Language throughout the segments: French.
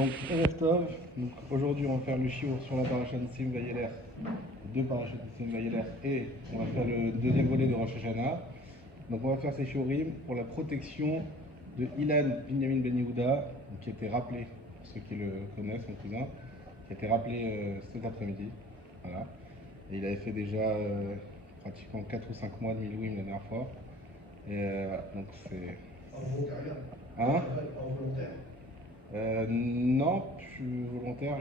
Donc, Erev Tov, donc aujourd'hui on va faire le shiur sur la paracha Nissim Vayeler, deux parachas Nissim Vayeler, et on va faire le deuxième volet de Rosh Hashanah. Donc on va faire ces shiurim pour la protection de Ilan Binyamin Ben Yehuda, qui a été rappelé, pour ceux qui le connaissent, mon cousin, qui a été rappelé cet après-midi. Voilà. Et il avait fait déjà pratiquement 4 ou 5 mois de Milouim la dernière fois. Et donc c'est... Involontaire. Hein? Involontaire. Non, je suis volontaire.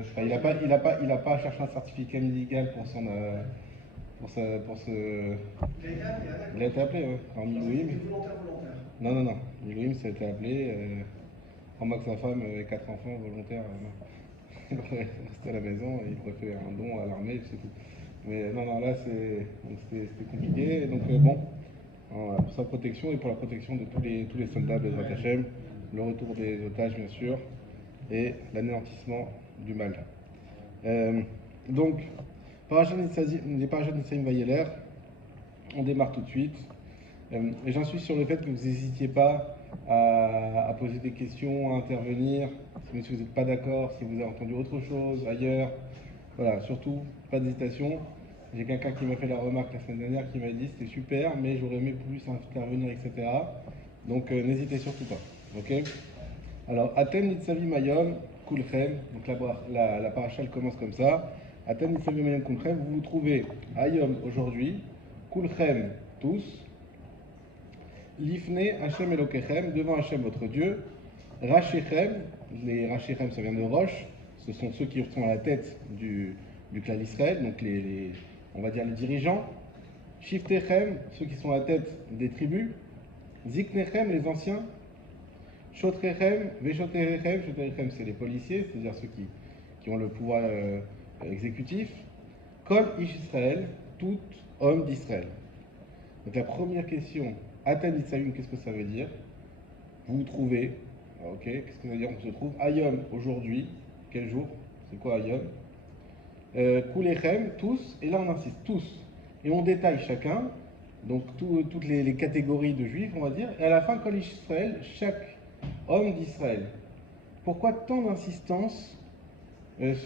Enfin, il a pas cherché un certificat médical pour son, pour ce. Il a été appelé, ouais, en Milouim. Volontaire. Non. Milouim, ça a été appelé. Moi que sa femme et 4 enfants volontaires, il pourrait rester à la maison et il pourrait faire un don à l'armée, c'est tout. Mais non, là c'était compliqué. Donc bon, pour sa protection et pour la protection de tous les soldats de Bezrat Hashem, le retour des otages bien sûr, et l'anéantissement du mal. Donc, les parachats Nissim Vayeler, on démarre tout de suite. Et j'insiste sur le fait que vous n'hésitiez pas à poser des questions, à intervenir, si vous n'êtes pas d'accord, si vous avez entendu autre chose ailleurs. Voilà, surtout, pas d'hésitation. J'ai quelqu'un qui m'a fait la remarque la semaine dernière qui m'a dit c'était super, mais j'aurais aimé plus intervenir, etc. Donc n'hésitez surtout pas. Ok? Alors, Atem Nitsavi Mayom Kulchem, donc la paracha elle commence comme ça. Atem Nitsavi Mayom Kulchem, vous vous trouvez Ayom aujourd'hui, Kulchem tous, Lifne Hashem Elokechem, devant Hashem votre Dieu, Rachechem, les Rachechem ça vient de Roche, ce sont ceux qui sont à la tête du clan d'Israël, donc on va dire les dirigeants, Shiftechem, ceux qui sont à la tête des tribus, Ziknechem, les anciens, Shotrechem, Veshoterechem, Shotrechem c'est les policiers, c'est-à-dire ceux qui ont le pouvoir exécutif, Kol Ish Israël, tout homme d'Israël. Donc la première question, Atan Nitzavim, qu'est-ce que ça veut dire? Vous vous trouvez, ok, qu'est-ce que ça veut dire? On se trouve, Ayom, aujourd'hui, quel jour? C'est quoi Ayom? Kulechem, tous, et là on insiste, tous. Et on détaille chacun, donc toutes les catégories de juifs, on va dire, et à la fin, Kol Ish Israël, chaque homme d'Israël. Pourquoi tant d'insistance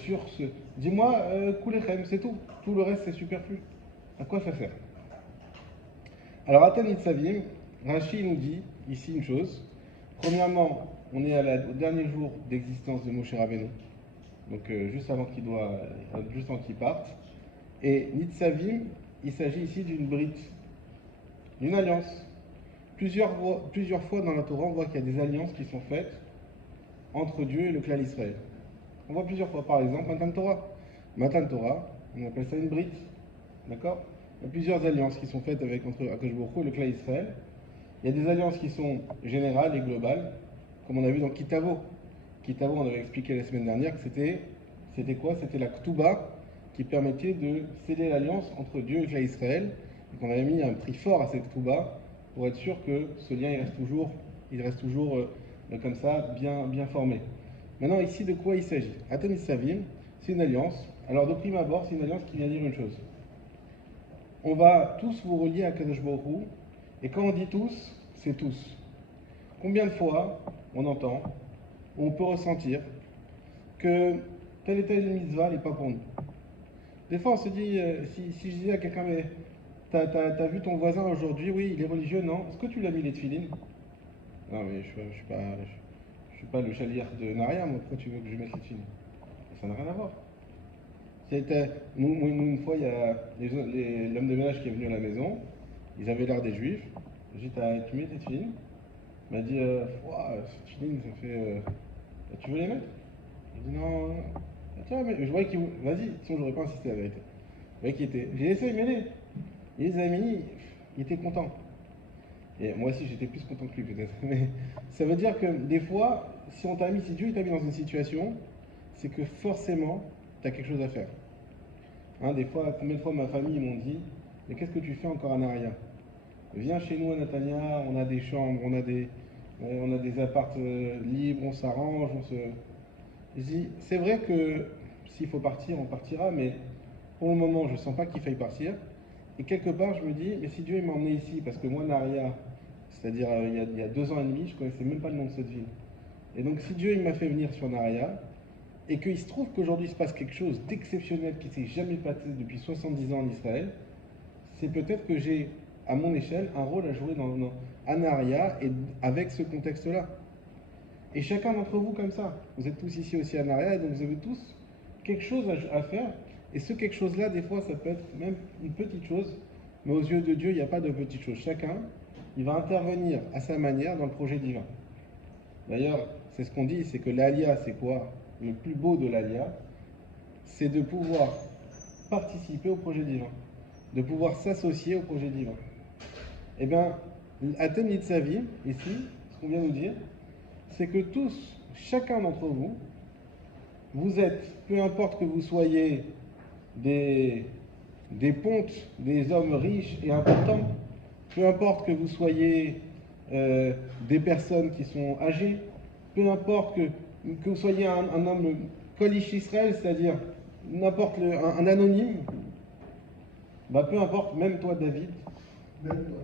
sur ce... Dis-moi, Kulechem, c'est tout. Tout le reste, c'est superflu. À quoi ça sert? Alors, Atan Nitzavim, Rashi nous dit ici une chose. Premièrement, on est au dernier jour d'existence de Moshe Rabbeinu, donc juste avant qu'il parte. Et Nitzavim, il s'agit ici d'une brite, d'une alliance. Plusieurs fois dans la Torah, on voit qu'il y a des alliances qui sont faites entre Dieu et le clan d'Israël. On voit plusieurs fois, par exemple, Matan Torah. Matan Torah, on appelle ça une brite. D'accord? Il y a plusieurs alliances qui sont faites entre Akash Baruch Hu et le clan d'Israël. Il y a des alliances qui sont générales et globales, comme on a vu dans Kitavo. Kitavo, on avait expliqué la semaine dernière que c'était quoi? C'était la Ktuba qui permettait de sceller l'alliance entre Dieu et le clan d'Israël. Et qu'on avait mis un prix fort à cette Ktuba pour être sûr que ce lien il reste toujours comme ça, bien formé. Maintenant, ici, de quoi il s'agit? Atan Nisavim, c'est une alliance. Alors, de prime abord, c'est une alliance qui vient dire une chose. On va tous vous relier à Kadosh Baruch Hu, et quand on dit tous, c'est tous. Combien de fois on entend, ou on peut ressentir, que telle et telle mitzvah n'est pas pour nous? Des fois, on se dit, si je disais à quelqu'un, mais t'as vu ton voisin aujourd'hui, oui, il est religieux, non? Est-ce que tu l'as mis les tefilines? Non, mais je suis pas le chalier de Naria, moi, pourquoi tu veux que je mette les tefilines? Ça n'a rien à voir. Nous, une fois, il y a l'homme de ménage qui est venu à la maison, ils avaient l'air des juifs. J'ai dit, tu mets tes tefilines? Il m'a dit, ces tefilines, ça fait. Tu veux les mettre? J'ai dit, non. Tiens, mais je voyais qu'il. Vas-y, sinon j'aurais pas insisté la vérité. Je voyais qu'il était. J'ai essayé, mais il les a mis, il était content. Et moi aussi, j'étais plus content que lui, peut-être. Mais ça veut dire que des fois, si Dieu t'a mis dans une situation, c'est que forcément, tu as quelque chose à faire. Des fois, combien de fois ma famille m'ont dit, mais qu'est-ce que tu fais encore à Naria? Viens chez nous à Natania, on a des chambres, on a des apparts libres, on s'arrange, Je dis, c'est vrai que s'il faut partir, on partira, mais pour le moment, je ne sens pas qu'il faille partir. Et quelque part, je me dis, mais si Dieu m'a emmené ici, parce que moi, Naria, c'est-à-dire il y a 2 ans et demi, je ne connaissais même pas le nom de cette ville. Et donc si Dieu il m'a fait venir sur Naria, et qu'il se trouve qu'aujourd'hui il se passe quelque chose d'exceptionnel qui ne s'est jamais passé depuis 70 ans en Israël, c'est peut-être que j'ai, à mon échelle, un rôle à jouer à Naria et avec ce contexte-là. Et chacun d'entre vous comme ça. Vous êtes tous ici aussi à Naria, et donc vous avez tous quelque chose à faire. Et ce quelque chose-là, des fois, ça peut être même une petite chose, mais aux yeux de Dieu, il n'y a pas de petite chose. Chacun, il va intervenir à sa manière dans le projet divin. D'ailleurs, c'est ce qu'on dit, c'est que l'Alia, c'est quoi? Le plus beau de l'Alia, c'est de pouvoir participer au projet divin, de pouvoir s'associer au projet divin. Eh bien, à Tem Nitzavim, ici, ce qu'on vient nous dire, c'est que tous, chacun d'entre vous, vous êtes, peu importe que vous soyez des pontes, des hommes riches et importants, peu importe que vous soyez des personnes qui sont âgées, peu importe que vous soyez un homme Kolish Israël, c'est-à-dire n'importe un anonyme, bah peu importe, même toi David, Même toi.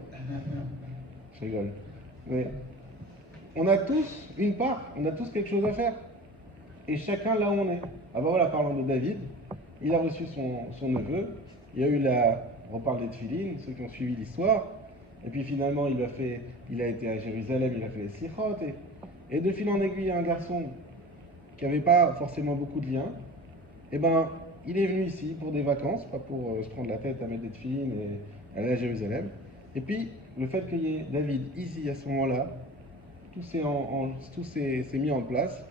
je rigole, mais on a tous une part, on a tous quelque chose à faire, et chacun là où on est. Ah bah voilà, parlant de David, il a reçu son neveu, il y a eu on reparle des Tfilines, ceux qui ont suivi l'histoire, et puis finalement il a été à Jérusalem, il a fait les Sichot, et de fil en aiguille, un garçon qui n'avait pas forcément beaucoup de liens, et ben il est venu ici pour des vacances, pas pour se prendre la tête à mettre des Tfilines et aller à Jérusalem. Et puis le fait qu'il y ait David ici à ce moment-là, tout s'est mis en place,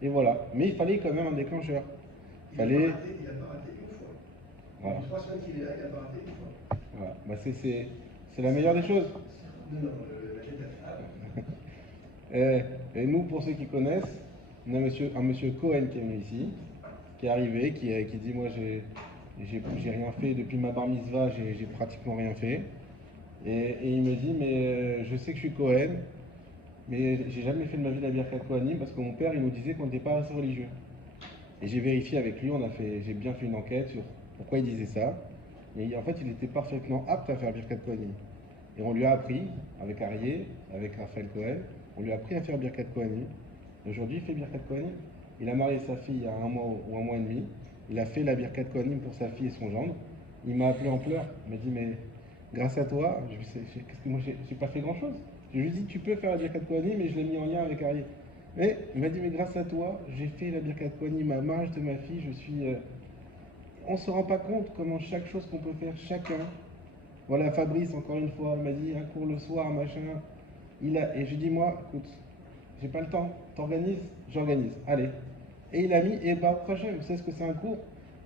et voilà. Mais il fallait quand même un déclencheur. Il n'a pas raté une fois. Voilà. Il y a 3 semaines qu'il est là, il n'a pas raté une fois. Voilà. Bah c'est la meilleure des choses. Non, la GTF. Et nous, pour ceux qui connaissent, on a un monsieur Cohen qui est venu ici, qui est arrivé, qui dit moi j'ai rien fait depuis ma bar mitzvah, j'ai pratiquement rien fait. Et il me dit mais je sais que je suis Cohen, mais j'ai jamais fait de ma vie la Birkat Kohanim parce que mon père il nous disait qu'on n'était pas assez religieux. Et j'ai vérifié avec lui, j'ai bien fait une enquête sur pourquoi il disait ça. Et en fait, il était parfaitement apte à faire Birkat Kohanim. Et on lui a appris, avec Arié, avec Raphaël Cohen, on lui a appris à faire Birkat Kohanim. Et aujourd'hui, il fait Birkat Kohanim. Il a marié sa fille il y a un mois ou un mois et demi. Il a fait la Birkat Kohanim pour sa fille et son gendre. Il m'a appelé en pleurs. Il m'a dit, mais grâce à toi, qu'est-ce que moi, j'ai pas fait grand-chose. Je lui ai dit, tu peux faire la Birkat Kohanim, mais je l'ai mis en lien avec Arié. Mais il m'a dit, mais grâce à toi, j'ai fait la Birkat Kohanim à mariage de ma fille. On ne se rend pas compte comment chaque chose qu'on peut faire, chacun. Voilà, Fabrice, encore une fois, il m'a dit un cours le soir, machin. Et je dis, moi, écoute, j'ai pas le temps, t'organises, j'organise, allez. Et il a mis, et bah, prochain, vous savez ce que c'est un cours?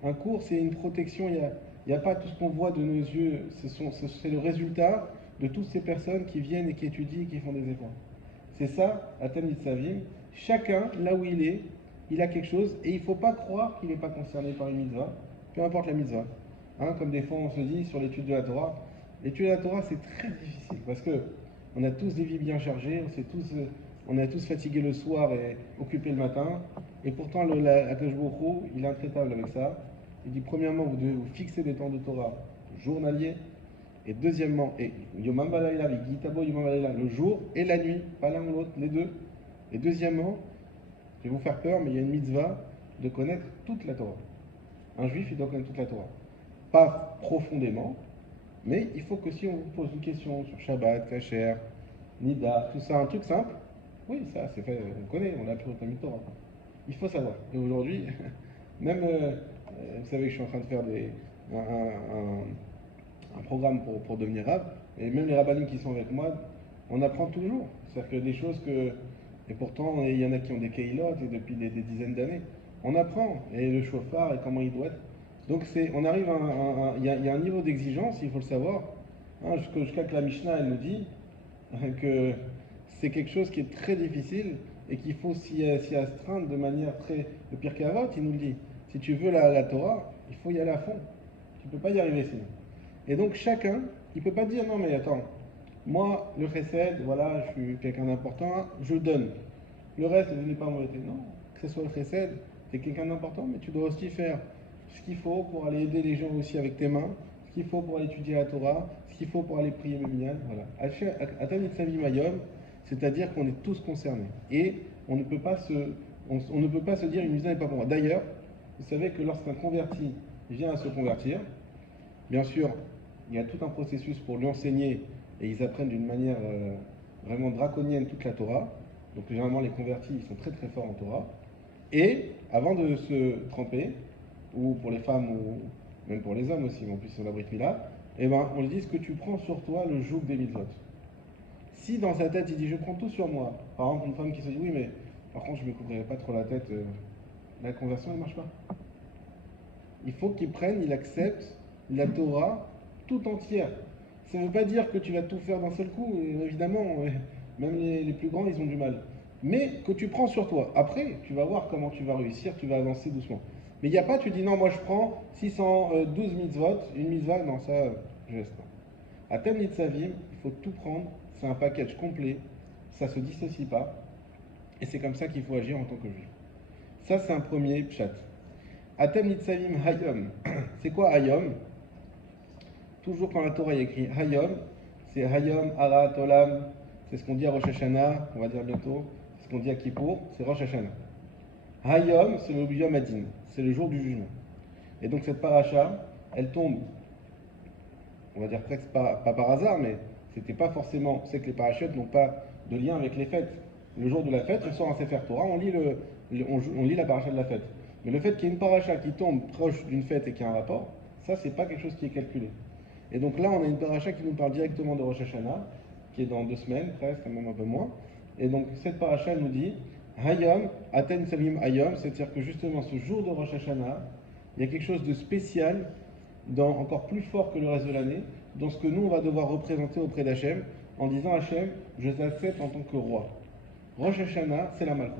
Un cours, c'est une protection, il n'y a pas tout ce qu'on voit de nos yeux, c'est le résultat de toutes ces personnes qui viennent et qui étudient et qui font des efforts. C'est ça, à Tem Nitzavim. Chacun, là où il a quelque chose, et il ne faut pas croire qu'il n'est pas concerné par une mitzvah, peu importe la mitzvah. Hein, comme des fois on se dit sur l'étude de la Torah, l'étude de la Torah c'est très difficile parce que on a tous des vies bien chargées, on est tous fatigués le soir et occupés le matin, et pourtant Akadosh Baruch Hu, il est intraitable avec ça. Il dit premièrement vous devez vous fixer des temps de Torah journaliers, et deuxièmement, et Yomam Balayla, Gitabo Yomam Balayla, le jour et la nuit, pas l'un ou l'autre, les deux. Et deuxièmement, je vais vous faire peur, mais il y a une mitzvah de connaître toute la Torah. Un juif, il doit connaître toute la Torah. Pas profondément, mais il faut que si on vous pose une question sur Shabbat, Kasher, Nida, tout ça, un truc simple, oui, ça c'est fait, on connaît, on l'a appris au Talmud Torah. Il faut savoir. Et aujourd'hui, même, vous savez que je suis en train de faire un programme pour devenir rab, et même les rabbinim qui sont avec moi, on apprend toujours. C'est-à-dire que des choses que, et pourtant il y en a qui ont des keilotes et depuis des dizaines d'années, on apprend, et le chauffard et comment il doit être. Donc on arrive il y a un niveau d'exigence, il faut le savoir. Hein, jusqu'à que la Mishnah elle nous dit que c'est quelque chose qui est très difficile et qu'il faut s'y astreindre de manière très. Le Pirkei Avot, il nous le dit. Si tu veux la Torah, il faut y aller à fond. Tu ne peux pas y arriver sinon. Et donc chacun, il ne peut pas dire non mais attends, moi le chesed, voilà, je suis quelqu'un d'important, je donne. Le reste, ne venez pas m'embêter. Non, que ce soit le chesed, tu es quelqu'un d'important, mais tu dois aussi faire ce qu'il faut pour aller aider les gens aussi avec tes mains, ce qu'il faut pour aller étudier la Torah, ce qu'il faut pour aller prier le minyan, voilà. À Tem Nitzavim Hayom, c'est-à-dire qu'on est tous concernés. Et on ne peut pas on ne peut pas se dire une mitzvah n'est pas pour moi. D'ailleurs, vous savez que lorsqu'un converti vient à se convertir, bien sûr, il y a tout un processus pour lui enseigner et ils apprennent d'une manière vraiment draconienne toute la Torah. Donc généralement les convertis ils sont très très forts en Torah. Et avant de se tremper, ou pour les femmes ou même pour les hommes aussi, mais en plus c'est la Brit Mila, eh ben, on lui dit ce que tu prends sur toi le joug des mitzvot. Si dans sa tête il dit je prends tout sur moi, par exemple une femme qui se dit oui mais par contre je ne me couvrirai pas trop la tête, la conversion elle ne marche pas. Il faut qu'il prenne, il accepte la Torah tout entière. Ça ne veut pas dire que tu vas tout faire d'un seul coup, et évidemment, même les plus grands ils ont du mal. Mais que tu prends sur toi. Après, tu vas voir comment tu vas réussir, tu vas avancer doucement. Mais il n'y a pas, tu dis non, moi je prends 612 mitzvot, une mitzvah, non, ça, je laisse pas. À Tem Nitzavim, il faut tout prendre, c'est un package complet, ça ne se dissocie pas, et c'est comme ça qu'il faut agir en tant que juif. Ça, c'est un premier pshat. Atem Nitzavim Hayom. C'est quoi Hayom? Toujours quand la Torah est écrit Hayom, c'est Hayom Arat Olam, c'est ce qu'on dit à Rosh Hashanah, on va dire bientôt, c'est ce qu'on dit à Kippour, c'est Rosh Hashanah. Hayom, c'est le Yom Adin, c'est le jour du jugement. Et donc cette paracha, elle tombe, on va dire presque pas par hasard, mais c'était pas forcément, c'est que les parachutes n'ont pas de lien avec les fêtes. Le jour de la fête, on sort un Sefer Torah, on lit la paracha de la fête. Mais le fait qu'il y ait une paracha qui tombe proche d'une fête et qui a un rapport, ça c'est pas quelque chose qui est calculé. Et donc là, on a une paracha qui nous parle directement de Rosh Hashanah, qui est dans 2 semaines, presque, même un peu moins. Et donc cette paracha nous dit Hayom, Aten Salim Hayom, c'est-à-dire que justement ce jour de Rosh Hashanah, il y a quelque chose de spécial, encore plus fort que le reste de l'année, dans ce que nous on va devoir représenter auprès d'Hachem, en disant Hachem, je t'accepte en tant que roi. Rosh Hashanah, c'est la Malchut.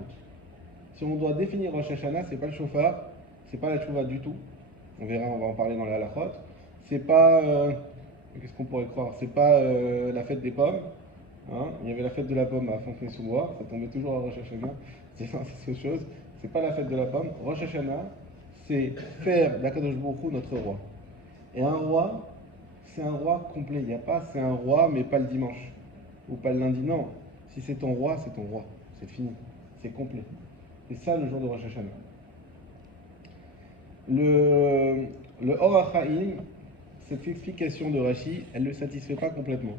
Si on doit définir Rosh Hashanah, c'est pas le shofar, c'est pas la tchouva du tout. On verra, on va en parler dans la halachot. C'est pas, qu'est-ce qu'on pourrait croire? C'est pas la fête des pommes. Hein, il y avait la fête de la pomme à Fontenay-sous-Bois, ça tombait toujours à Rosh Hashanah. C'est autre chose. C'est pas la fête de la pomme. Rosh Hashanah, c'est faire d'Akadosh Baruch Hu notre roi. Et un roi, c'est un roi complet. Il n'y a pas c'est un roi mais pas le dimanche ou pas le lundi. Non. Si c'est ton roi, c'est ton roi. C'est fini. C'est complet. C'est ça le jour de Rosh Hashanah. Le Or HaChaim, cette explication de Rashi, elle ne le satisfait pas complètement.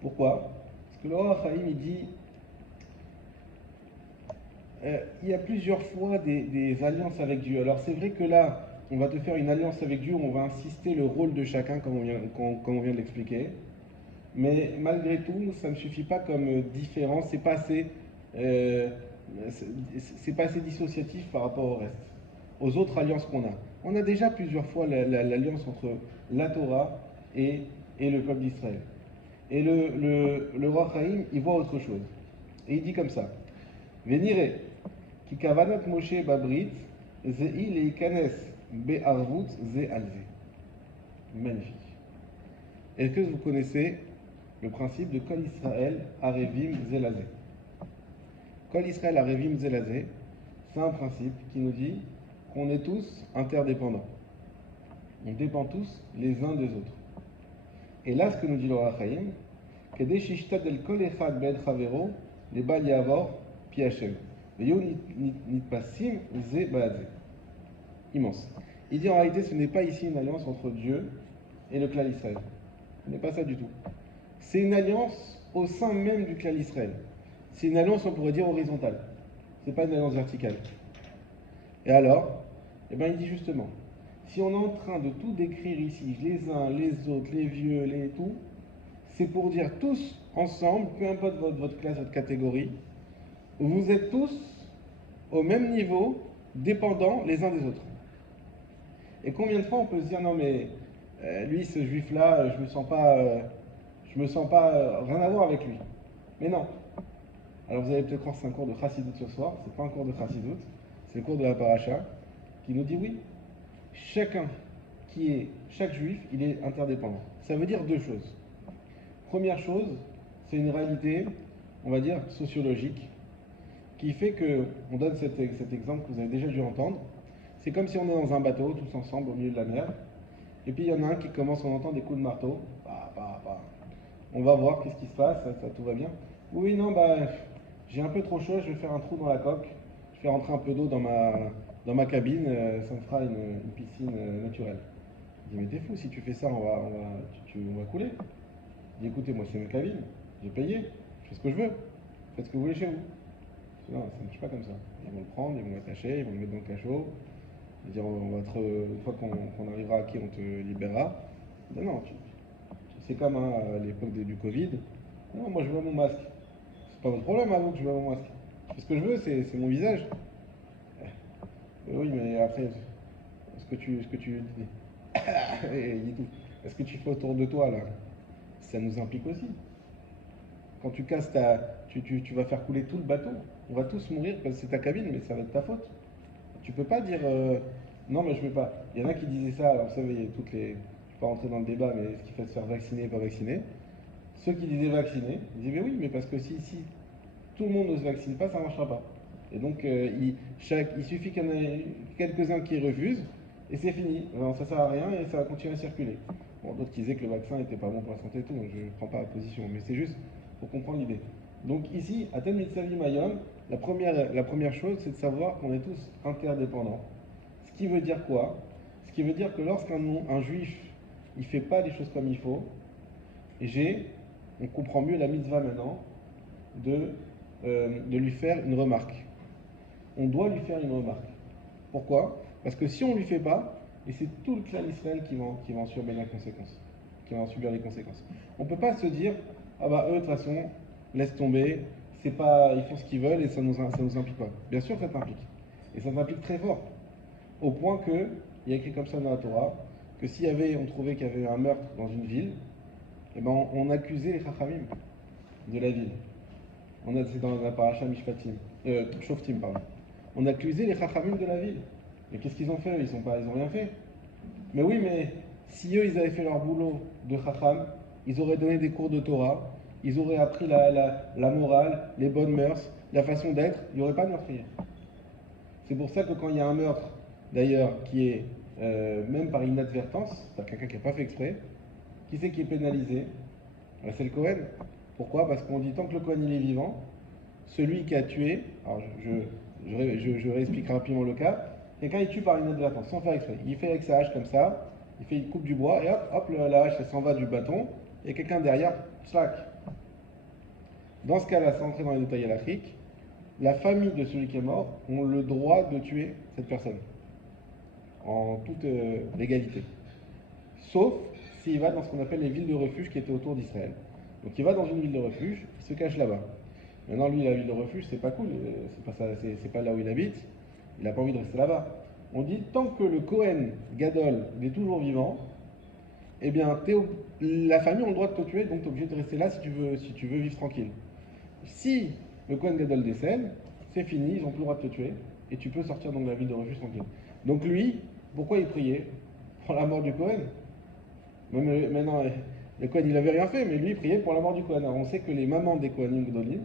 Pourquoi? Parce que le Or HaChaim, il dit il y a plusieurs fois des alliances avec Dieu. Alors c'est vrai que là, on va te faire une alliance avec Dieu, on va insister le rôle de chacun comme on vient de l'expliquer. Mais malgré tout, ça ne suffit pas comme différence, c'est pas assez dissociatif par rapport au reste, aux autres alliances qu'on a. On a déjà plusieurs fois l'alliance entre la Torah et le peuple d'Israël. Et le roi Chaim, il voit autre chose. Et il dit comme ça Venire, ki kavanat Moshe babrit, ze'i leikanes be'arvut ze alze. Magnifique. Est-ce que vous connaissez le principe de Kol Israël Arevim Zelazé? Kol Israël Arevim Zelazé, c'est un principe qui nous dit qu'on est tous interdépendants. On dépend tous les uns des autres. Et là, ce que nous dit le Or HaChaim, Kede shishtat el kol echad be'ed chavero, le bal yavor pi Hashem. Veyo nitpasim ze ba'adze. Immense. Il dit en réalité, ce n'est pas ici une alliance entre Dieu et le clan Israël. Ce n'est pas ça du tout. C'est une alliance au sein même du clan Israël. C'est une alliance, on pourrait dire, horizontale. Ce n'est pas une alliance verticale. Et alors, eh bien, il dit justement, si on est en train de tout décrire ici, les uns, les autres, les vieux, les tout, c'est pour dire tous ensemble, peu importe votre classe, votre catégorie, vous êtes tous au même niveau, dépendants les uns des autres. Et combien de fois on peut se dire, non mais lui, ce juif-là, je me sens pas rien à voir avec lui. Mais non. Alors vous allez peut-être croire que c'est un cours de Chassidut ce soir, c'est pas un cours de Chassidut, c'est le cours de la Paracha, qui nous dit oui, chaque juif, il est interdépendant. Ça veut dire 2 choses. Première chose, c'est une réalité, on va dire, sociologique, qui fait que, on donne cet exemple que vous avez déjà dû entendre, c'est comme si on est dans un bateau, tous ensemble, au milieu de la mer, et puis il y en a un qui commence, on entend des coups de marteau, on va voir qu'est-ce qui se passe, ça tout va bien. Oui, non, j'ai un peu trop chaud, je vais faire un trou dans la coque, je fais rentrer un peu d'eau dans ma cabine, ça me fera une piscine naturelle. Il dit, mais t'es fou, si tu fais ça, on va couler. Il dit, écoutez, moi c'est ma cabine, j'ai payé, je fais ce que je veux, faites ce que vous voulez chez vous. Je dis, non, ça ne marche pas comme ça. Ils vont le prendre, ils vont l'attacher, ils vont le mettre dans le cachot. Ils dire, on va une fois qu'on arrivera à qui on te libérera. Non, non, c'est comme hein, à l'époque du Covid. Non, moi je veux mon masque. C'est pas votre problème à vous que je veux mon masque. Je fais ce que je veux, c'est mon visage. Oui, mais après, ce que tu dis, et il dit tout. Est-ce que tu fais autour de toi là, ça nous implique aussi. Quand tu casses tu vas faire couler tout le bateau. On va tous mourir parce que c'est ta cabine, mais ça va être ta faute. Tu peux pas dire non, mais je veux pas. Il y en a qui disaient ça. Alors vous savez, il y a toutes les. Je ne vais pas rentrer dans le débat, mais ce qu'il faut se faire vacciner, pas vacciner. Ceux qui disaient vacciner, ils disaient mais oui, mais parce que si tout le monde ne se vaccine pas, ça ne marchera pas. Et donc il suffit qu'il y en ait quelques-uns qui refusent et c'est fini. Alors, ça ne sert à rien et ça va continuer à circuler. Bon, d'autres qui disaient que le vaccin n'était pas bon pour la santé et tout, donc je ne prends pas la position, mais c'est juste pour comprendre l'idée. Donc ici, à Tel Mitzavi Mayom, la première chose, c'est de savoir qu'on est tous interdépendants. Ce qui veut dire quoi? Ce qui veut dire que lorsqu'un juif, il ne fait pas les choses comme il faut, on comprend mieux la mitzvah maintenant, de lui faire une remarque. On doit lui faire une remarque. Pourquoi? Parce que si on ne lui fait pas, et c'est tout le clan Israël qui va en subir les conséquences. Qui va en subir les conséquences. On ne peut pas se dire, ah bah eux de toute façon, laisse tomber, c'est pas, ils font ce qu'ils veulent et ça nous implique pas. Bien sûr que ça t'implique. Et ça t'implique très fort. Au point que, il y a écrit comme ça dans la Torah, que on trouvait qu'il y avait un meurtre dans une ville, eh ben on accusait les Chachamim de la ville. C'est dans la paracha Mishpatim, Shoftim, pardon. On accusait les Chachamim de la ville. Et qu'est-ce qu'ils ont fait? Ils ont rien fait. Mais oui, mais si eux, ils avaient fait leur boulot de Chacham, ils auraient donné des cours de Torah, ils auraient appris la morale, les bonnes mœurs, la façon d'être, il n'y aurait pas de meurtrier. C'est pour ça que quand il y a un meurtre, d'ailleurs, qui est même par inadvertance, par quelqu'un qui n'a pas fait exprès, qui c'est qui est pénalisé? C'est le Cohen. Pourquoi? Parce qu'on dit tant que le Cohen il est vivant, celui qui a tué, alors je réexplique rapidement le cas, quelqu'un il tue par inadvertance, sans faire exprès. Il fait avec sa hache comme ça, il coupe du bois, et hop, la hache elle s'en va du bâton, et quelqu'un derrière, slack. Dans ce cas-là, sans entrer dans les détails à l'Afrique, la famille de celui qui est mort ont le droit de tuer cette personne, en toute légalité. Sauf s'il va dans ce qu'on appelle les villes de refuge qui étaient autour d'Israël. Donc il va dans une ville de refuge, il se cache là-bas. Maintenant, lui, la ville de refuge, c'est pas cool, c'est pas là où il habite, il n'a pas envie de rester là-bas. On dit, tant que le Cohen Gadol, il est toujours vivant, eh bien, la famille a le droit de te tuer, donc tu es obligé de rester là si tu veux vivre tranquille. Si le Cohen Gadol décède, c'est fini, ils n'ont plus le droit de te tuer, et tu peux sortir donc de la ville de refuge tranquille. Donc lui, pourquoi il priait? Pour la mort du Cohen. Maintenant, le Cohen, il n'avait rien fait, mais lui, il priait pour la mort du Cohen. Alors on sait que les mamans des Kohanim Gdolim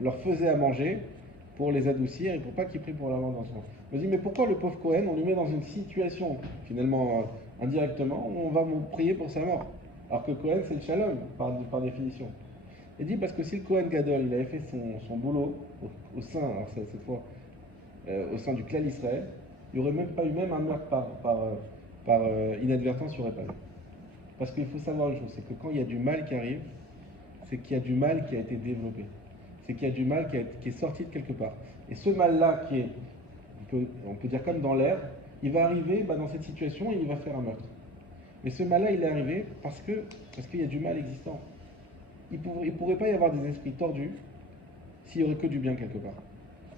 leur faisaient à manger pour les adoucir et pour pas qu'ils prient pour la mort d'un soir. On me dit, mais pourquoi le pauvre Cohen, on lui met dans une situation, finalement, indirectement, où on va prier pour sa mort? Alors que Cohen, c'est le shalom, par définition. Il dit, parce que si le Cohen Gadol, il avait fait son boulot au sein, alors cette fois, au sein du clan Israël, il n'y aurait même pas eu même un meurtre par inadvertance, il n'y aurait pas eu. Parce qu'il faut savoir une chose, c'est que quand il y a du mal qui arrive, c'est qu'il y a du mal qui a été développé. C'est qu'il y a du mal qui est sorti de quelque part. Et ce mal-là, qui est, on peut dire comme dans l'air, il va arriver dans cette situation et il va faire un meurtre. Mais ce mal-là, il est arrivé parce qu'il y a du mal existant. Il ne pourrait pas y avoir des esprits tordus s'il n'y aurait que du bien quelque part.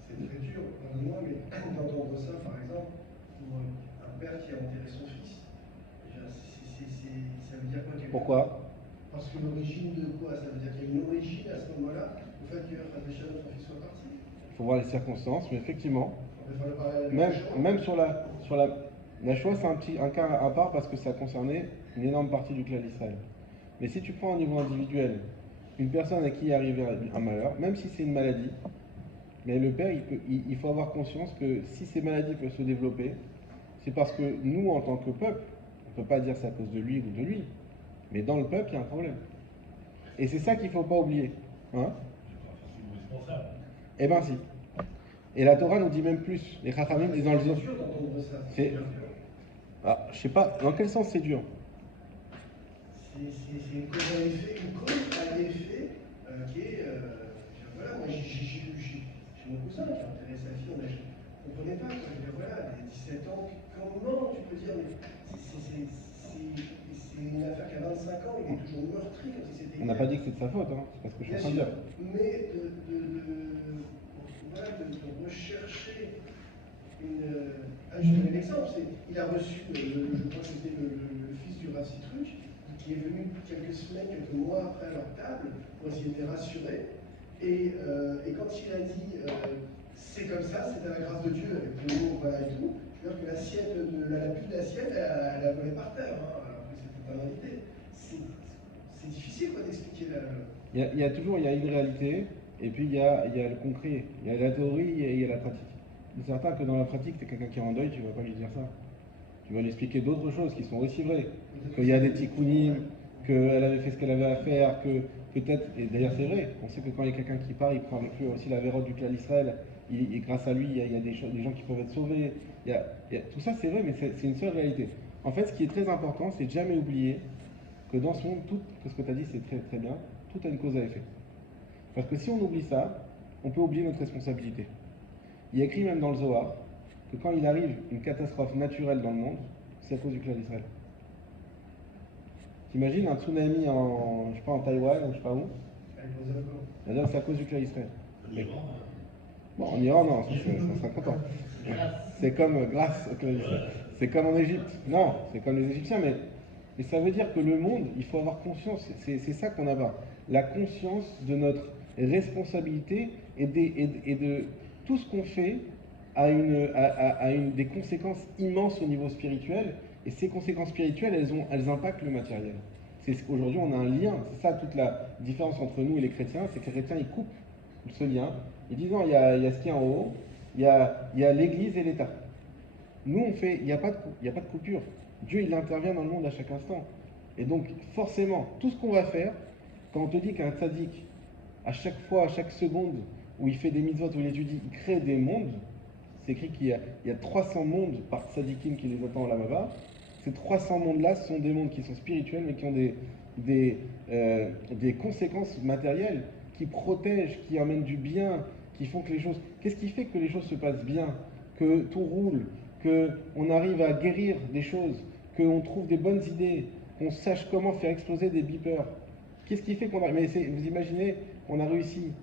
C'est très dur, pardonne-moi, mais d'entendre ça, par exemple, pour un père qui a enterré son fils. Ça veut dire quoi? Pourquoi? Parce que l'origine de quoi? Ça veut dire qu'il y a une origine à ce moment-là, au fait que son fils soit parti. Il faut voir les circonstances, mais effectivement, On peut faire le parallèle même sur la Shoah, c'est un cas à part parce que ça concernait une énorme partie du clan d'Israël. Mais si tu prends au niveau individuel, une personne à qui est arrivé un malheur, même si c'est une maladie, mais le père, il faut avoir conscience que si ces maladies peuvent se développer, c'est parce que nous, en tant que peuple, on ne peut pas dire c'est à cause de lui ou de lui, mais dans le peuple, il y a un problème. Et c'est ça qu'il ne faut pas oublier. Hein? Eh ben si. Et la Torah nous dit même plus. Les Chachamim disent dans le C'est Zohar. dur d'entendre ça, C'est- c'est bien dur. Ah, je sais pas, dans quel sens c'est dur? C'est une cause à effet, qui est. Voilà, moi j'ai mon cousin qui a enterré sa fille, je ne comprenais pas. Quoi. Je veux dire, voilà, les 17 ans, comment tu peux dire, mais c'est une affaire qui a 25 ans, il est toujours meurtri comme si c'était. On n'a pas dit que c'est de sa faute, hein. C'est parce que je suis en train de Bien sûr, dire. mais voilà, de rechercher une. Je donne l'exemple, il a reçu, je crois que c'était le fils du Rav Citruc, qui est venu quelques semaines, quelques mois après à leur table pour essayer de les rassurer. Et quand il a dit c'est comme ça, c'est à la grâce de Dieu, avec le mot voilà et tout, je veux dire que l'assiette, la pile d'assiette, elle a volé par terre, hein, alors que c'était pas l'invité. C'est difficile quoi d'expliquer la. Il y a toujours il y a une réalité, et puis il y a le concret. Il y a la théorie et il y a la pratique. C'est certain que dans la pratique, tu es quelqu'un qui est en deuil, tu vas pas lui dire ça. Tu vas lui expliquer d'autres choses qui sont aussi vraies. Qu'il y a des tikkunim, qu'elle avait fait ce qu'elle avait à faire, que peut-être, et d'ailleurs c'est vrai, on sait que quand il y a quelqu'un qui part, il prend avec lui aussi la vérote du clan d'Israël, et grâce à lui, il y a des gens qui peuvent être sauvés. Tout ça c'est vrai, mais c'est une seule réalité. En fait, ce qui est très important, c'est de jamais oublier que dans ce monde, que ce que tu as dit c'est très très bien, tout a une cause à effet. Parce que si on oublie ça, on peut oublier notre responsabilité. Il est écrit même dans le Zohar que quand il arrive une catastrophe naturelle dans le monde, c'est à cause du clan d'Israël. T'imagines un tsunami je sais pas, en Taïwan, je sais pas où. D'ailleurs, c'est à cause du clan d'Israël. Bon, en Iran, non, ça sera content. C'est comme grâce au clan d'Israël. C'est comme en Égypte. Non, c'est comme les Égyptiens, mais ça veut dire que le monde, il faut avoir conscience, c'est ça qu'on a pas. La conscience de notre responsabilité et de tout ce qu'on fait a des conséquences immenses au niveau spirituel. Et ces conséquences spirituelles, elles impactent le matériel. Aujourd'hui, on a un lien. C'est ça toute la différence entre nous et les chrétiens, c'est que les chrétiens, ils coupent ce lien. Ils disent non, il y a ce qui est en haut, il y a l'Église et l'État. Nous, il n'y a pas de coupure. Dieu, il intervient dans le monde à chaque instant. Et donc, forcément, tout ce qu'on va faire, quand on te dit qu'un tzaddik, à chaque fois, à chaque seconde où il fait des mitzvot, où il étudie, il crée des mondes, c'est écrit qu'il y a 300 mondes par tzaddikim qui les attendent là-bas. Ces 300 mondes-là sont des mondes qui sont spirituels, mais qui ont des conséquences matérielles, qui protègent, qui amènent du bien, qui font que les choses... Qu'est-ce qui fait que les choses se passent bien, que tout roule, qu'on arrive à guérir des choses, qu'on trouve des bonnes idées, qu'on sache comment faire exploser des beepers? Qu'est-ce qui fait qu'on a... Mais vous imaginez, on a réussi,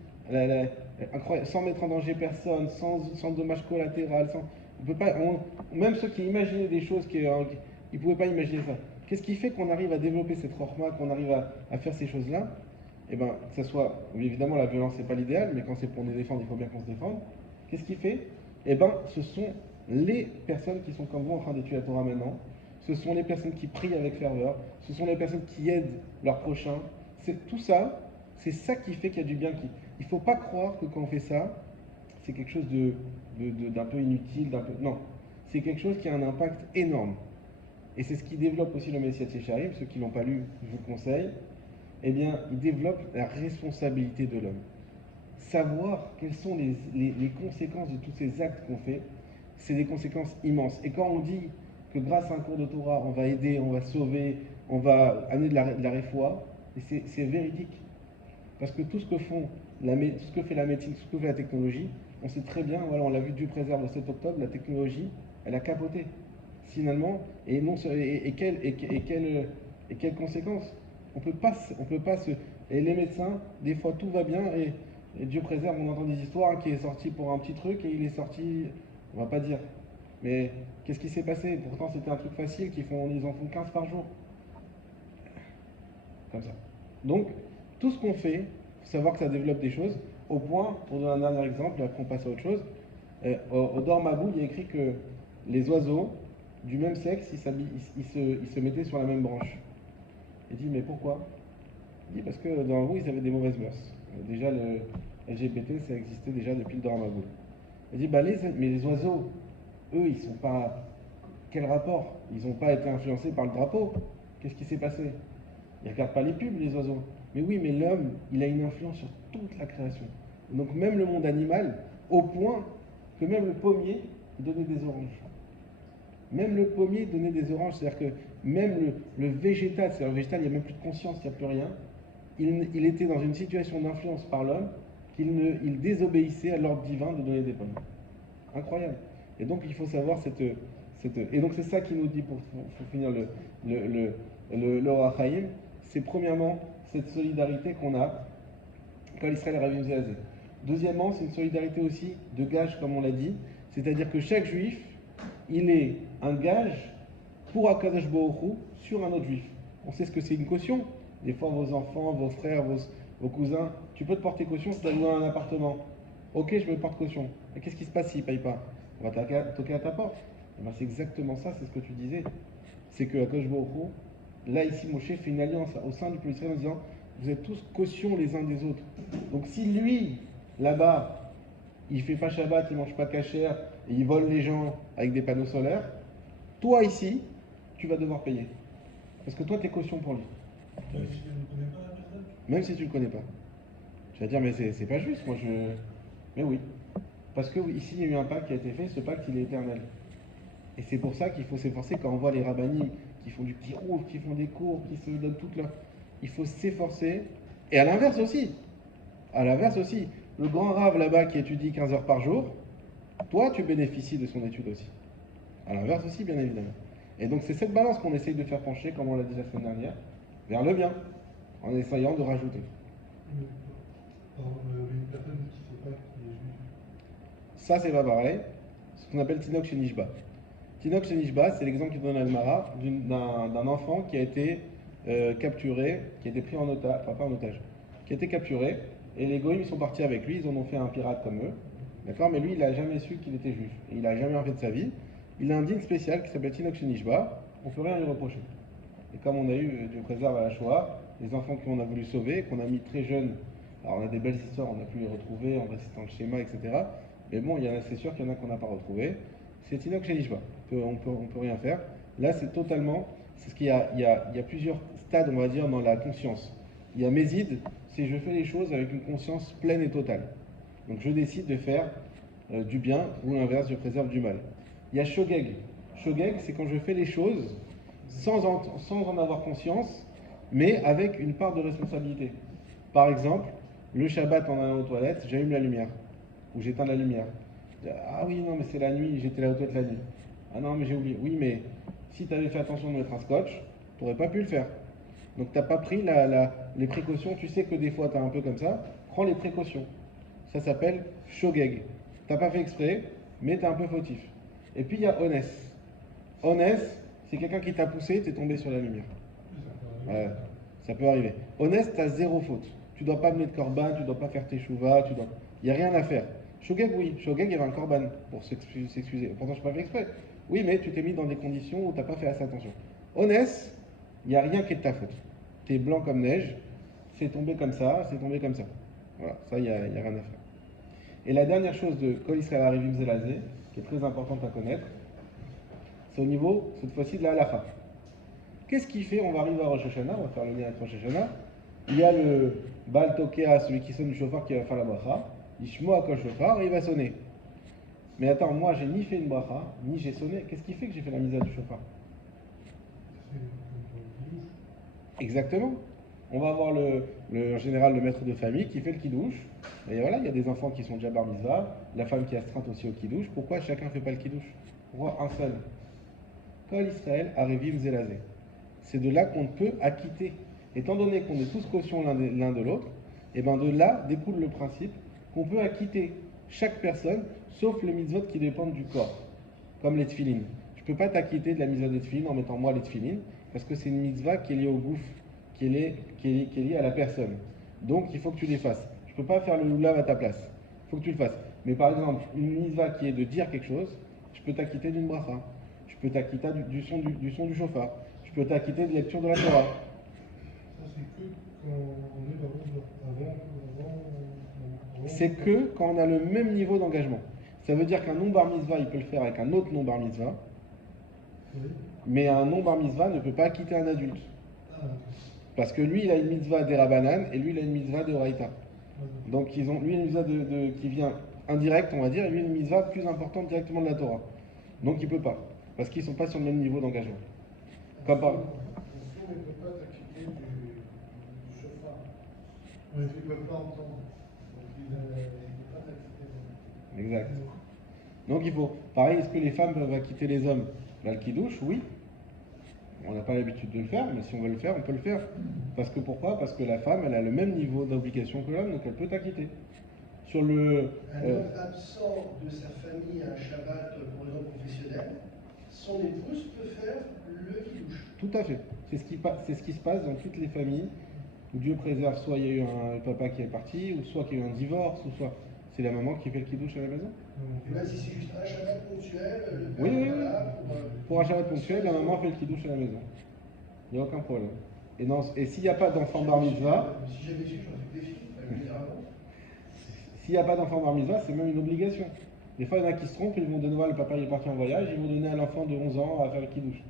incroyable, sans mettre en danger personne, sans dommage collatéral, on peut pas, même ceux qui imaginaient des choses, ils ne pouvaient pas imaginer ça. Qu'est-ce qui fait qu'on arrive à développer cette rochma, qu'on arrive à faire ces choses-là? Eh bien, que ce soit, évidemment, la violence, c'est pas l'idéal, mais quand c'est pour nous défendre, il faut bien qu'on se défende. Qu'est-ce qui fait? Eh bien, ce sont les personnes qui sont comme vous en train d'étudier la Torah maintenant, ce sont les personnes qui prient avec ferveur, ce sont les personnes qui aident leurs prochains. C'est tout ça, c'est ça qui fait qu'il y a du bien. Il ne faut pas croire que quand on fait ça, c'est quelque chose d'un peu inutile, d'un peu... Non, c'est quelque chose qui a un impact énorme. Et c'est ce qui développe aussi le Messias Yesharim, ceux qui ne l'ont pas lu, je vous conseille. Eh bien, il développe la responsabilité de l'homme. Savoir quelles sont les conséquences de tous ces actes qu'on fait, c'est des conséquences immenses. Et quand on dit que grâce à un cours de Torah, on va aider, on va sauver, on va amener de la réfoua, c'est véridique. Parce que tout ce que fait la médecine, tout ce que fait la technologie, on sait très bien, voilà, on l'a vu, Dieu préserve le 7 octobre, la technologie, elle a capoté. Finalement, quelles conséquences? On peut pas se... Et les médecins, des fois tout va bien, et Dieu préserve, on entend des histoires, qui est sorti pour un petit truc, et il est sorti, on va pas dire. Mais qu'est-ce qui s'est passé? Pourtant c'était un truc facile, ils en font 15 par jour. Comme ça. Donc, tout ce qu'on fait, il faut savoir que ça développe des choses, au point, pour donner un dernier exemple, et après on passe à autre chose, au Dormabou, il y a écrit que les oiseaux du même sexe, ils se mettaient sur la même branche. Il dit, mais pourquoi? Il dit, parce que dans le Dormabou, ils avaient des mauvaises mœurs. Déjà, le LGBT, ça existait déjà depuis le Dormabou. Il dit, mais les oiseaux, eux, ils sont pas... Quel rapport? Ils n'ont pas été influencés par le drapeau. Qu'est-ce qui s'est passé? Ils ne regardent pas les pubs, les oiseaux. Mais oui, mais l'homme, il a une influence sur toute la création. Donc même le monde animal, au point que même le pommier donnait des oranges. Même le pommier donnait des oranges, c'est-à-dire que même le végétal, c'est-à-dire le végétal, il n'y a même plus de conscience, il n'y a plus rien, il était dans une situation d'influence par l'homme il désobéissait à l'ordre divin de donner des pommes. Incroyable. Et donc il faut savoir et donc c'est ça qui nous dit, pour finir le Or HaChaim, c'est premièrement cette solidarité qu'on a quand l'Israël Ravim Zelazé. Deuxièmement, c'est une solidarité aussi de gage, comme on l'a dit, c'est-à-dire que chaque juif, il est un gage pour Akadosh Baruch Hu sur un autre juif. On sait ce que c'est une caution. Des fois, vos enfants, vos frères, vos cousins, tu peux te porter caution si tu as loué un appartement. Ok, je me porte caution. Mais qu'est-ce qui se passe s'il ne paye pas? On va toquer à ta porte. Et ben, c'est exactement ça, c'est ce que tu disais. C'est que Akadosh Baruch Hu, là ici, Moshe fait une alliance au sein du peuple d'Israël en disant, vous êtes tous cautions les uns des autres. Donc si lui, là-bas, il fait pas Shabbat, il mange pas kasher, et il vole les gens avec des panneaux solaires, toi ici, tu vas devoir payer. Parce que toi, tu es caution pour lui. Même si tu ne connais pas la personne. Même si tu ne le connais pas. Tu vas dire, mais c'est pas juste, moi je. Mais oui. Parce que ici, il y a eu un pacte qui a été fait, ce pacte, il est éternel. Et c'est pour ça qu'il faut s'efforcer quand on voit les rabbinim qui font du petit rouf, qui font des cours, qui se donnent toute leur. Il faut s'efforcer. Et à l'inverse aussi. À l'inverse aussi. Le grand rave là-bas qui étudie 15 heures par jour, toi, tu bénéficies de son étude aussi. À l'inverse aussi, bien évidemment. Et donc, c'est cette balance qu'on essaye de faire pencher, comme on l'a dit la semaine dernière, vers le bien, en essayant de rajouter. Une personne qui ne sait pas qui est juif. Ça, c'est pas pareil. Ce qu'on appelle Tinok Shenishba. Tinok Shenishba, c'est l'exemple qu'il donne à Almara d'un enfant qui a été capturé, qui a été pris en otage, enfin pas en otage, qui a été capturé, et les goïms sont partis avec lui, ils en ont fait un pirate comme eux, d'accord? Mais lui, il n'a jamais su qu'il était juif, et il n'a jamais en fait de sa vie. Il a un digne spécial qui s'appelle Tinok Shenishba, on ne peut rien lui reprocher. Et comme on a eu, Dieu préserve à la Shoah, les enfants qu'on a voulu sauver, qu'on a mis très jeunes, alors on a des belles histoires, on a pu les retrouver en récitant le schéma, etc. Mais bon, c'est sûr qu'il y en a qu'on n'a pas retrouvé. C'est Tinok Shenishba, on peut rien faire. Là, c'est totalement, c'est ce qu'il y a, il y a plusieurs stades, on va dire, dans la conscience. Il y a Mézid, c'est je fais les choses avec une conscience pleine et totale. Donc je décide de faire du bien, ou l'inverse, je préserve du mal. Il y a Shogeg. Shogeg, c'est quand je fais les choses sans en avoir conscience, mais avec une part de responsabilité. Par exemple, le Shabbat en allant aux toilettes, j'allume la lumière, ou j'éteins la lumière. Ah oui, non, mais c'est la nuit, j'étais là aux toilettes la nuit. Ah non, mais j'ai oublié. Oui, mais si tu avais fait attention de mettre un scotch, tu n'aurais pas pu le faire. Donc tu n'as pas pris les précautions. Tu sais que des fois tu es un peu comme ça, prends les précautions. Ça s'appelle Shogeg. Tu n'as pas fait exprès, mais tu es un peu fautif. Et puis il y a Ones. Ones, c'est quelqu'un qui t'a poussé, tu es tombé sur la lumière. Ça peut arriver. Honest, tu as zéro faute. Tu ne dois pas mettre corban, tu ne dois pas faire tes chouvas, il n'y a rien à faire. Shogeg, oui. Shogeg, il y avait un corban pour s'excuser. Pourtant, je n'ai pas fait exprès. Oui, mais tu t'es mis dans des conditions où tu n'as pas fait assez attention. Honest, il n'y a rien qui est de ta faute. Tu es blanc comme neige, c'est tombé comme ça, c'est tombé comme ça. Voilà, ça, il n'y a rien à faire. Et la dernière chose de Kol Israël Arivim Zelazé, qui est très importante à connaître, c'est au niveau, cette fois-ci, de la halacha. Qu'est-ce qu'il fait? On va arriver à Rosh Hashanah, on va faire le lien avec Rosh Hashanah. Il y a le Baal Tokea, celui qui sonne du chauffard, qui va faire la bracha. Ishmo Akol Shofar, et il va sonner. Mais attends, moi, j'ai ni fait une bracha, ni j'ai sonné. Qu'est-ce qui fait que j'ai fait la mise à du chauffard? Exactement. On va avoir en général le maître de famille qui fait le kidouche. Et voilà, il y a des enfants qui sont déjà bar mitzvah, la femme qui est astreinte aussi au kidouche. Pourquoi chacun ne fait pas le kidouche? Pourquoi un seul? Kol Israël Arivim Zelazé. C'est de là qu'on peut acquitter. Étant donné qu'on est tous cautions l'un de l'autre, et bien de là découle le principe qu'on peut acquitter chaque personne, sauf les mitzvot qui dépendent du corps, comme les tefilines. Je ne peux pas t'acquitter de la mitzvah des tefilines en mettant moi les tefilines, parce que c'est une mitzvah qui est liée au gouffre, qui est liée à la personne. Donc il faut que tu les fasses. Je ne peux pas faire le loulav à ta place. Il faut que tu le fasses. Mais par exemple, une mitzvah qui est de dire quelque chose, je peux t'acquitter d'une bracha. Je peux t'acquitter du son du chauffard. Je peux t'acquitter de lecture de la Torah. Ça, c'est que quand on est avant. C'est que quand on a le même niveau d'engagement. Ça veut dire qu'un non-bar mitzvah, il peut le faire avec un autre non-bar mitzvah. Oui. Mais un non-bar mitzvah ne peut pas acquitter un adulte. Ah, Parce que lui, il a une mitzvah des Rabanan et lui, il a une mitzvah de Oraïta. Donc ils ont lui une mitzvah qui vient indirect, on va dire, et lui une mitzvah plus importante directement de la Torah. Donc il peut pas, parce qu'ils sont pas sur le même niveau d'engagement. Comme par... On ne peut pas t'acquitter du chauffard. Oui, il ne peut pas entendre. Donc il ne peut pas t'acquitter. Exact. Donc il faut, pareil, est-ce que les femmes peuvent acquitter les hommes? Bah, le kidouche, oui. On n'a pas l'habitude de le faire, mais si on veut le faire, on peut le faire. Parce que pourquoi? Parce que la femme, elle a le même niveau d'obligation que l'homme, donc elle peut t'acquitter. Sur le... Un homme absent de sa famille à un Shabbat pour raison professionnelle, son épouse peut faire le kidouche. Tout à fait. C'est ce qui se passe dans toutes les familles où Dieu préserve, soit il y a eu un papa qui est parti, ou soit qu'il y a eu un divorce, ou soit c'est la maman qui fait le kidouche à la maison. Et même si c'est juste un Shabbat ponctuel, le père Oui, est là pour un Shabbat ponctuel, la maman fait le kidouche à la maison. Il n'y a aucun problème. Et s'il n'y a pas d'enfant bar mitzvah, Si j'avais su, j'aurais fait des filles, je veux dire avant. s'il n'y a pas d'enfant bar mitzvah, c'est même une obligation. Des fois, il y en a qui se trompent, ils vont donner, le papa il est parti en voyage, ils vont donner à l'enfant de 11 ans à faire le kidouche.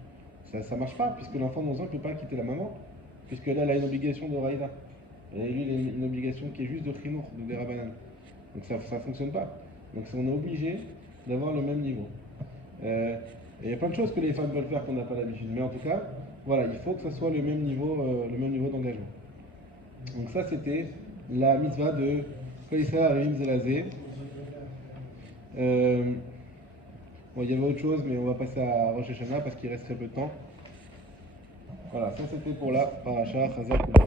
Ça ne marche pas, puisque l'enfant de 11 ans ne peut pas quitter la maman, puisque là, elle a une obligation de raïda. Et lui, il a une obligation qui est juste de chinour, de dérabanan. Donc ça ne fonctionne pas. Donc on est obligé d'avoir le même niveau. Et il y a plein de choses que les femmes veulent faire qu'on n'a pas l'habitude. Mais en tout cas, voilà, il faut que ça soit le même niveau d'engagement. Donc ça, c'était la mitzvah de Kol Israël Arivim Zelazé. Bon, il y avait autre chose, mais on va passer à Rosh Hashanah parce qu'il reste très peu de temps. Voilà, ça c'était pour la paracha Chazak.